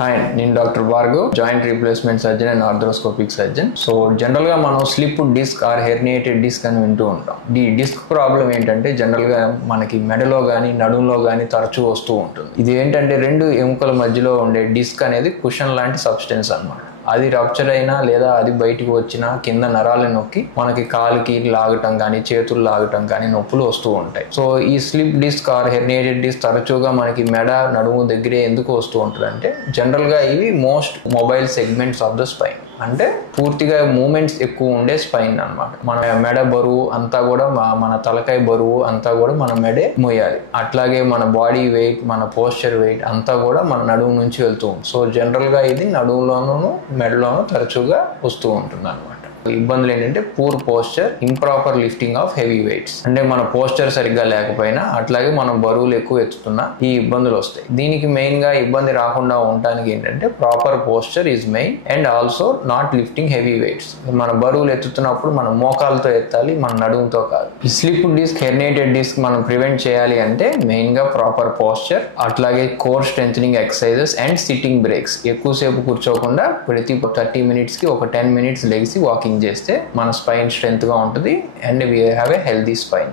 Hi, నేను doctor Bhargav, joint replacement surgeon and arthroscopic surgeon. So జనరల్గా మనం slip disc or herniated disc అని వింటూ ఉంటాం. ఈ డిస్క్ ప్రాబ్లం ఏంటంటే జనరల్గా మనకి మెడలో కానీ నడుంలో కానీ తరచూ వస్తూ ఉంటుంది. ఇది ఏంటంటే రెండు ఎముకల మధ్యలో ఉండే డిస్క్ అనేది కుషన్ లాంటి సబ్స్టెన్స్ అన్నమాట. అది రప్చర్ అయినా లేదా అది బయటికి వచ్చినా కింద నరాలను నొక్కి మనకి కాలుకి లాగటం కానీ చేతులు లాగటం కానీ నొప్పులు వస్తూ ఉంటాయి. సో ఈ slip disc or herniated disc తరచుగా మనకి మెడ నడుము దగ్గరే ఎందుకు వస్తూ ఉంటుంది అంటే జనరల్గా ఇవి most mobile segments of the spine, అంటే పూర్తిగా మూమెంట్స్ ఎక్కువ ఉండే స్పైన్ అన్నమాట. మన మెడ బరువు అంతా కూడా మన తలకాయ బరువు అంతా కూడా మన మెడే మోయాలి. అట్లాగే మన బాడీ వెయిట్, మన పోస్చర్ వెయిట్ అంతా కూడా మన నడుము నుంచి వెళ్తూ ఉంటుంది. సో జనరల్గా ఇది నడుములోనూ మెడలోనూ తరచుగా వస్తూ ఉంటుంది అన్నమాట. ఇబ్బందులు ఏంటంటే poor posture, improper lifting of heavy weights, అంటే మన పోస్చర్ సరిగ్గా లేకపోయినా అట్లాగే మనం బరువులు ఎక్కువ ఎత్తుతున్నా ఈ ఇబ్బందులు వస్తాయి. దీనికి మెయిన్ గా ఇబ్బంది రాకుండా ఉండడానికి ఏంటంటే proper posture is main and also not lifting heavy weights. మన బరువులు ఎత్తుతున్నప్పుడు మనం మోకాలతో ఎత్తాలి, మన నడుముతో కాదు. ఈ స్లిప్ డిస్క్, హెర్నియేటెడ్ డిస్క్ మనం ప్రివెంట్ చేయాలి అంటే మెయిన్ గా ప్రాపర్ పోస్చర్, అట్లాగే core strengthening exercises and sitting breaks. ఎక్కువసేపు కూర్చోకుండా ప్రతి 30 minutes కి ఒక 10 minutes లెగిసి వాకింగ్ చేస్తే మన స్పైన్ స్ట్రెంత్ గా ఉంటుంది and we have a healthy spine.